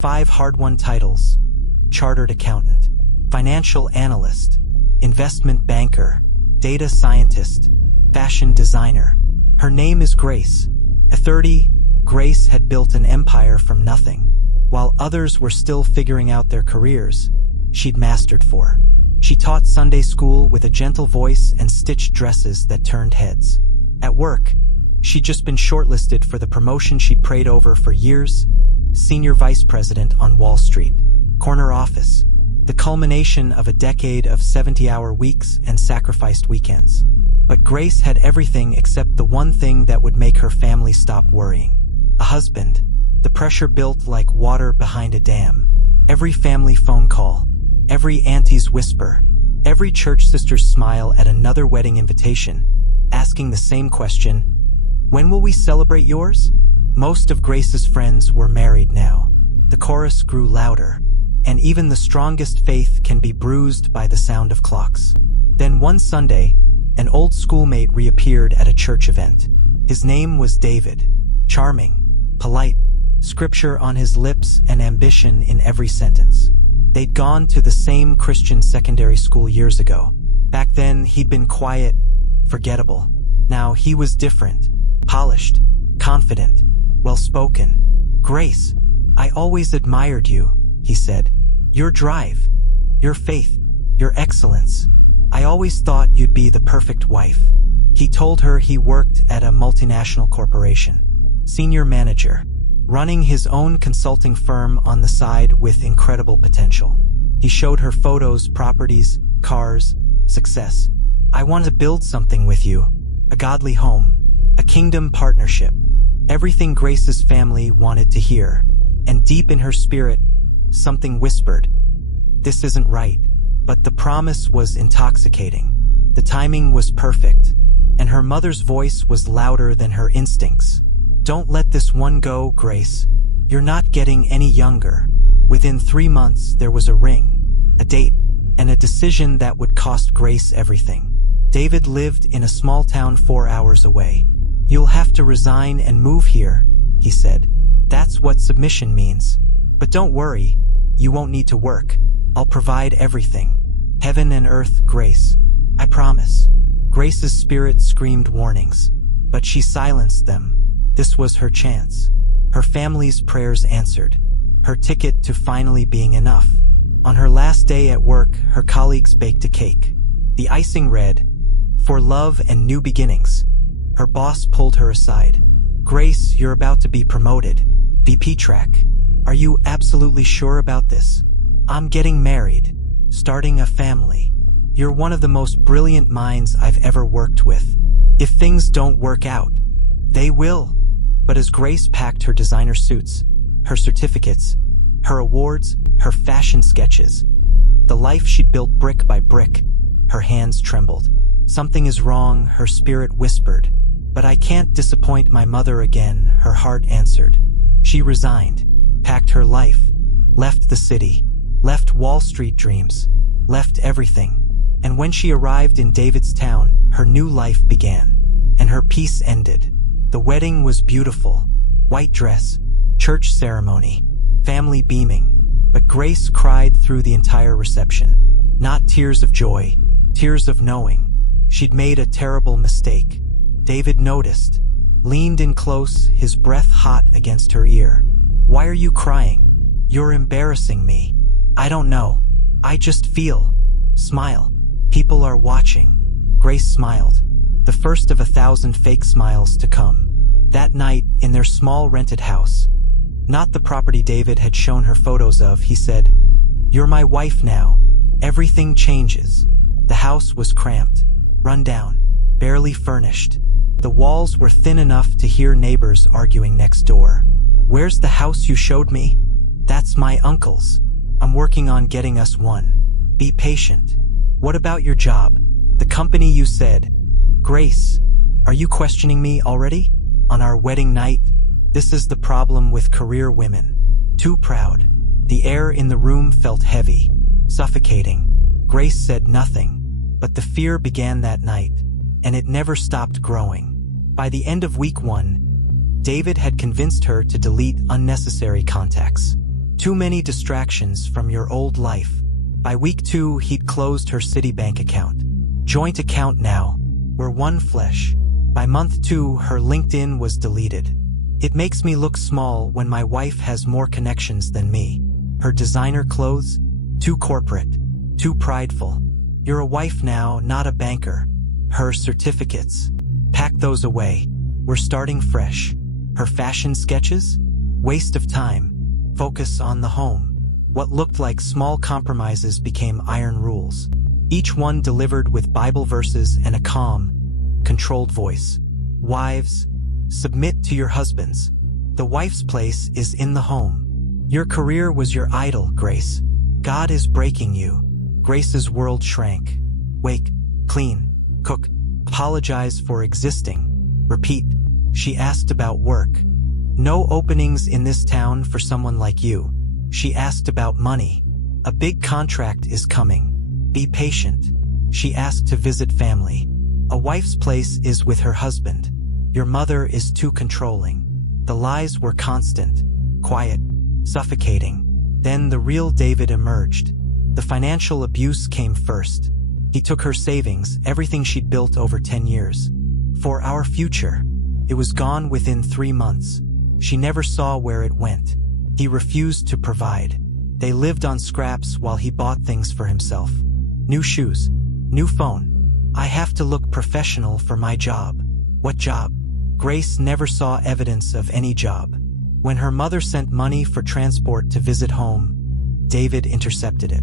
5 hard-won titles: chartered accountant, financial analyst, investment banker, data scientist, fashion designer. Her name is Grace. At 30, Grace had built an empire from nothing. While others were still figuring out their careers, she'd mastered 4. She taught Sunday school with a gentle voice and stitched dresses that turned heads. At work, she'd just been shortlisted for the promotion she'd prayed over for years: senior vice president on Wall Street, corner office, the culmination of a decade of 70-hour weeks and sacrificed weekends. But Grace had everything except the one thing that would make her family stop worrying: a husband. The pressure built like water behind a dam. Every family phone call, every auntie's whisper, every church sister's smile at another wedding invitation, asking the same question: when will we celebrate yours? Most of Grace's friends were married now. The chorus grew louder, and even the strongest faith can be bruised by the sound of clocks. Then one Sunday, an old schoolmate reappeared at a church event. His name was David. Charming, polite, scripture on his lips and ambition in every sentence. They'd gone to the same Christian secondary school years ago. Back then, he'd been quiet, forgettable. Now he was different, polished, confident, well-spoken. "Grace, I always admired you," he said. "Your drive, your faith, your excellence. I always thought you'd be the perfect wife." He told her he worked at a multinational corporation, senior manager, running his own consulting firm on the side with incredible potential. He showed her photos, properties, cars, success. "I want to build something with you, a godly home, a kingdom partnership." Everything Grace's family wanted to hear, and deep in her spirit, something whispered, "This isn't right." But the promise was intoxicating. The timing was perfect, and her mother's voice was louder than her instincts. "Don't let this one go, Grace. You're not getting any younger." Within 3 months, there was a ring, a date, and a decision that would cost Grace everything. David lived in a small town 4 hours away. "You'll have to resign and move here," he said. "That's what submission means. But don't worry, you won't need to work. I'll provide everything. Heaven and earth, Grace. I promise." Grace's spirit screamed warnings, but she silenced them. This was her chance. Her family's prayers answered. Her ticket to finally being enough. On her last day at work, her colleagues baked a cake. The icing read, "For love and new beginnings." Her boss pulled her aside. "Grace, you're about to be promoted. VP track. Are you absolutely sure about this? I'm getting married, starting a family. You're one of the most brilliant minds I've ever worked with. If things don't work out, they will." But as Grace packed her designer suits, her certificates, her awards, her fashion sketches, the life she'd built brick by brick, her hands trembled. "Something is wrong," her spirit whispered. "But I can't disappoint my mother again," her heart answered. She resigned, packed her life, left the city, left Wall Street dreams, left everything. And when she arrived in David's town, her new life began, and her peace ended. The wedding was beautiful. White dress, church ceremony, family beaming. But Grace cried through the entire reception. Not tears of joy, tears of knowing. She'd made a terrible mistake. David noticed, leaned in close, his breath hot against her ear. "Why are you crying? You're embarrassing me." "I don't know. I just feel." "Smile. People are watching." Grace smiled, the first of 1,000 fake smiles to come. That night, in their small rented house, not the property David had shown her photos of, he said, "You're my wife now. Everything changes." The house was cramped, run down, barely furnished. The walls were thin enough to hear neighbors arguing next door. "Where's the house you showed me?" "That's my uncle's. I'm working on getting us one. Be patient." "What about your job? The company you said?" "Grace, are you questioning me already? On our wedding night?" This is the problem with career women. Too proud. The air in the room felt heavy, suffocating. Grace said nothing, but the fear began that night, and it never stopped growing. By the end of week 1, David had convinced her to delete unnecessary contacts. Too many distractions from your old life. By week 2, he'd closed her Citibank account. Joint account now. We're one flesh. By month 2, her LinkedIn was deleted. It makes me look small when my wife has more connections than me. Her designer clothes? Too corporate. Too prideful. You're a wife now, not a banker. Her certificates? Pack those away. We're starting fresh. Her fashion sketches? Waste of time. Focus on the home. What looked like small compromises became iron rules. Each one delivered with Bible verses and a calm, controlled voice. Wives, submit to your husbands. The wife's place is in the home. Your career was your idol, Grace. God is breaking you. Grace's world shrank. Wake, clean, cook, apologize for existing. Repeat. She asked about work. No openings in this town for someone like you. She asked about money. A big contract is coming. Be patient. She asked to visit family. A wife's place is with her husband. Your mother is too controlling. The lies were constant, quiet, suffocating. Then the real David emerged. The financial abuse came first. He took her savings, everything she'd built over 10 years. For our future. It was gone within 3 months. She never saw where it went. He refused to provide. They lived on scraps while he bought things for himself. New shoes. New phone. I have to look professional for my job. What job? Grace never saw evidence of any job. When her mother sent money for transport to visit home, David intercepted it.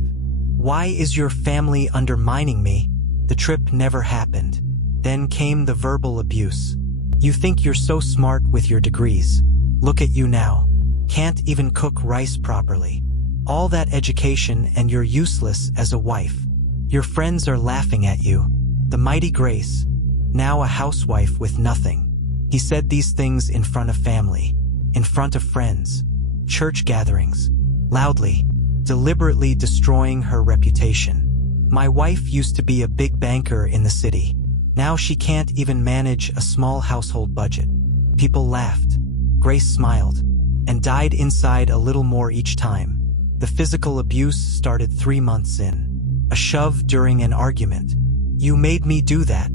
Why is your family undermining me? The trip never happened. Then came the verbal abuse. You think you're so smart with your degrees. Look at you now. Can't even cook rice properly. All that education and you're useless as a wife. Your friends are laughing at you. The mighty Grace, now a housewife with nothing. He said these things in front of family, in front of friends, church gatherings, loudly, deliberately destroying her reputation. My wife used to be a big banker in the city. Now she can't even manage a small household budget. People laughed. Grace smiled and died inside a little more each time. The physical abuse started 3 months in. A shove during an argument. You made me do that.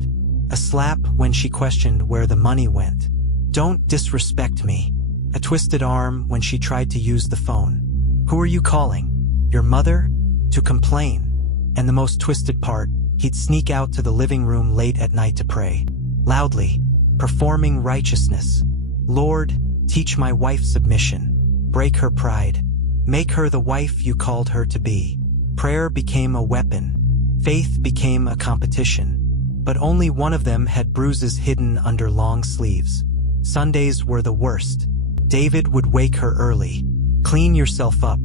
A slap when she questioned where the money went. Don't disrespect me. A twisted arm when she tried to use the phone. Who are you calling? Your mother? To complain. And the most twisted part, he'd sneak out to the living room late at night to pray. Loudly, performing righteousness. Lord, teach my wife submission. Break her pride. Make her the wife you called her to be. Prayer became a weapon. Faith became a competition. But only one of them had bruises hidden under long sleeves. Sundays were the worst. David would wake her early. Clean yourself up.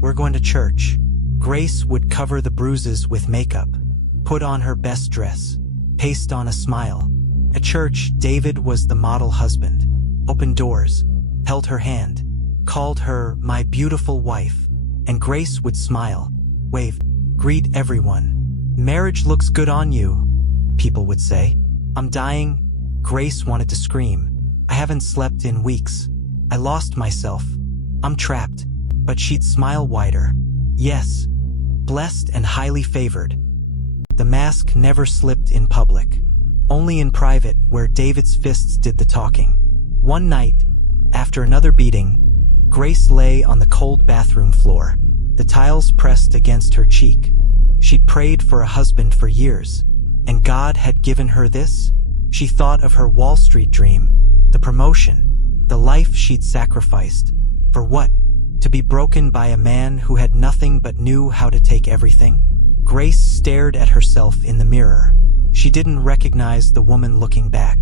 We're going to church. Grace would cover the bruises with makeup. Put on her best dress. Paste on a smile. At church, David was the model husband. Opened doors. Held her hand. Called her my beautiful wife. And Grace would smile. Wave. Greet everyone. Marriage looks good on you, people would say. I'm dying. Grace wanted to scream. I haven't slept in weeks. I lost myself. I'm trapped. But she'd smile wider. Yes. Blessed and highly favored. The mask never slipped in public. Only in private, where David's fists did the talking. One night, after another beating, Grace lay on the cold bathroom floor, the tiles pressed against her cheek. She'd prayed for a husband for years, and God had given her this? She thought of her Wall Street dream, the promotion, the life she'd sacrificed. For what? To be broken by a man who had nothing but knew how to take everything? Grace stared at herself in the mirror. She didn't recognize the woman looking back.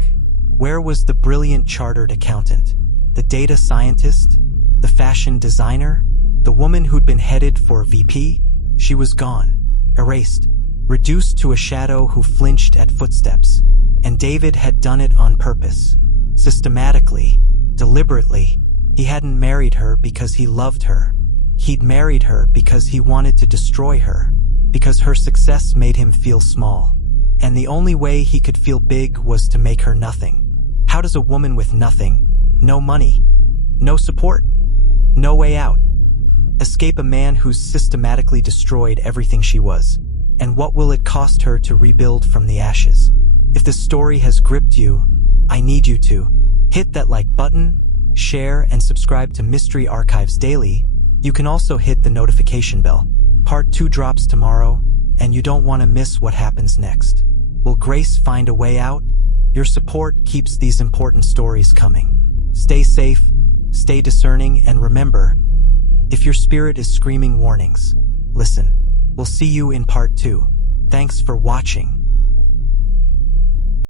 Where was the brilliant chartered accountant? The data scientist? The fashion designer? The woman who'd been headed for VP? She was gone. Erased. Reduced to a shadow who flinched at footsteps. And David had done it on purpose. Systematically. Deliberately. He hadn't married her because he loved her. He'd married her because he wanted to destroy her. Because her success made him feel small. And the only way he could feel big was to make her nothing. How does a woman with nothing, no money, no support, no way out, Escape a man who's systematically destroyed everything she was. And what will it cost her to rebuild from the ashes? If this story has gripped you, I need you to hit that like button, share, and subscribe to Mystery Archives Daily. You can also hit the notification bell. Part 2 drops tomorrow, and you don't want to miss what happens next. Will Grace find a way out? Your support keeps these important stories coming. Stay safe, stay discerning, and remember, if your spirit is screaming warnings, listen. We'll see you in part 2. Thanks for watching.